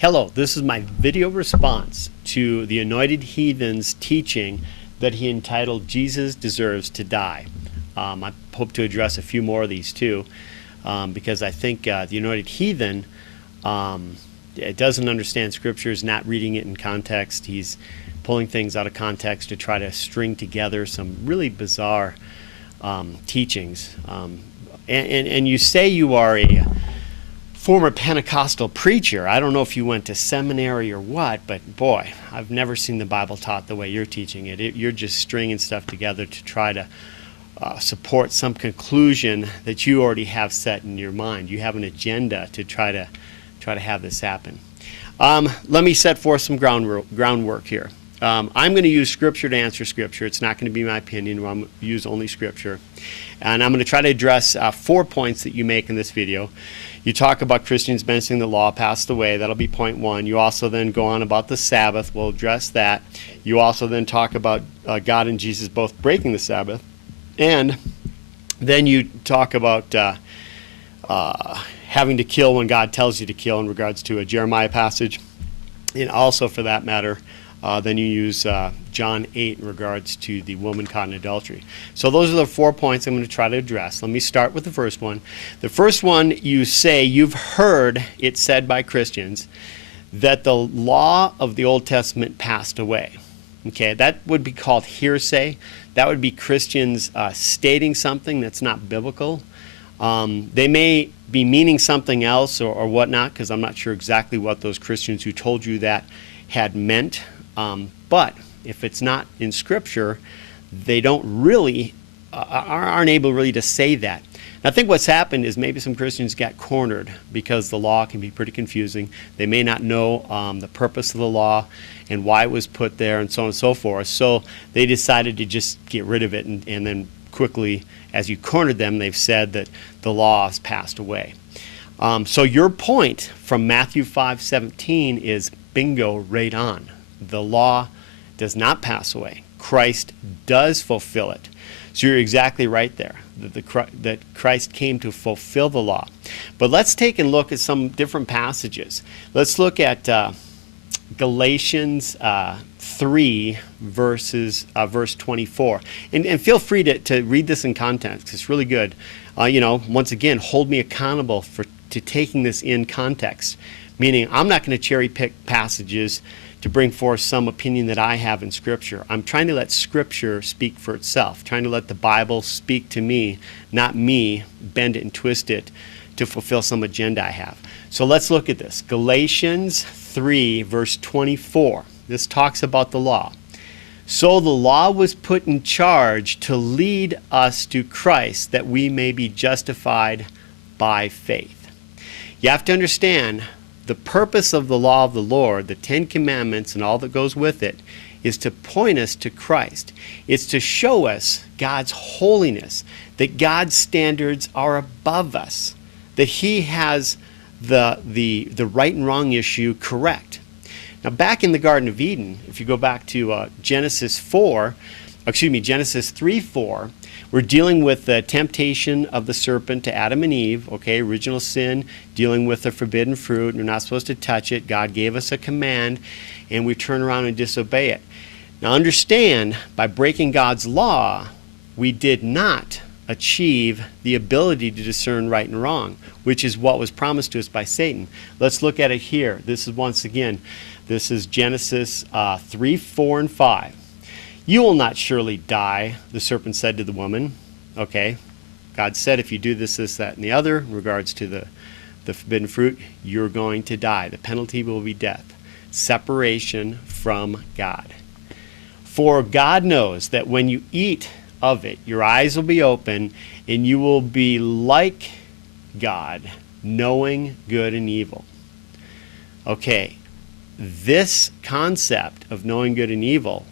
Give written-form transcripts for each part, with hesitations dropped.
Hello, this is my video response to the Anointed Heathen's teaching that he entitled Jesus Deserves to Die. I hope to address a few more of these too, because I think the Anointed Heathen doesn't understand Scripture, is not reading it in context. He's pulling things out of context to try to string together some really bizarre teachings. And you say you are a former Pentecostal preacher. I don't know if you went to seminary or what, but boy, I've never seen the Bible taught the way you're teaching it. You're just stringing stuff together to try to support some conclusion that you already have set in your mind. You have an agenda to try to have this happen. Let me set forth some groundwork here. I'm going to use Scripture to answer Scripture. It's not going to be my opinion. I'm going to use only Scripture. And I'm going to try to address 4 points that you make in this video. You talk about Christians mentioning the law passed away. That'll be point 1. You also then go on about the Sabbath. We'll address that. You also then talk about God and Jesus both breaking the Sabbath. And then you talk about having to kill when God tells you to kill in regards to a Jeremiah passage. And also, for that matter, then you use John 8 in regards to the woman caught in adultery. So those are the 4 points I'm going to try to address. Let me start with the first one. The first one, you say you've heard it said by Christians that the law of the Old Testament passed away. Okay, that would be called hearsay. That would be Christians stating something that's not biblical. They may be meaning something else or whatnot, because I'm not sure exactly what those Christians who told you that had meant. But if it's not in Scripture, they don't really, aren't able really to say that. And I think what's happened is maybe some Christians got cornered because the law can be pretty confusing. They may not know the purpose of the law and why it was put there and so on and so forth. So they decided to just get rid of it, and then quickly, as you cornered them, they've said that the law has passed away. So your point from Matthew 5:17 is bingo, right on. The law does not pass away. Christ does fulfill it. So you're exactly right there, that Christ came to fulfill the law. But let's take a look at some different passages. Let's look at Galatians 3, verse 24. And feel free to read this in context. It's really good. Once again, hold me accountable to taking this in context. Meaning, I'm not going to cherry pick passages to bring forth some opinion that I have in Scripture. I'm trying to let Scripture speak for itself, trying to let the Bible speak to me, not me bend it and twist it to fulfill some agenda I have. So let's look at this. Galatians 3, verse 24. This talks about the law. So the law was put in charge to lead us to Christ, that we may be justified by faith. You have to understand, the purpose of the law of the Lord, the 10 Commandments and all that goes with it, is to point us to Christ. It's to show us God's holiness, that God's standards are above us, that He has the right and wrong issue correct. Now, back in the Garden of Eden, if you go back to Genesis 3:4, we're dealing with the temptation of the serpent to Adam and Eve, okay, original sin, dealing with the forbidden fruit. We're not supposed to touch it. God gave us a command, and we turn around and disobey it. Now understand, by breaking God's law, we did not achieve the ability to discern right and wrong, which is what was promised to us by Satan. Let's look at it here. This is Genesis 3, 4, and 5. You will not surely die, the serpent said to the woman. Okay, God said if you do this, this, that, and the other, in regards to the forbidden fruit, you're going to die. The penalty will be death, separation from God. For God knows that when you eat of it, your eyes will be open, and you will be like God, knowing good and evil. Okay, this concept of knowing good and evil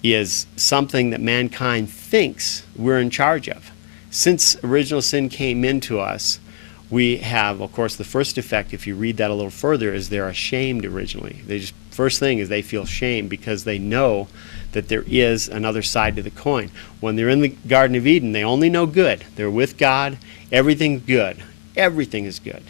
is something that mankind thinks we're in charge of. Since original sin came into us, we have, of course, the first effect, if you read that a little further, is they're ashamed originally. First thing is they feel shame because they know that there is another side to the coin. When they're in the Garden of Eden, they only know good. They're with God. Everything's good. Everything is good.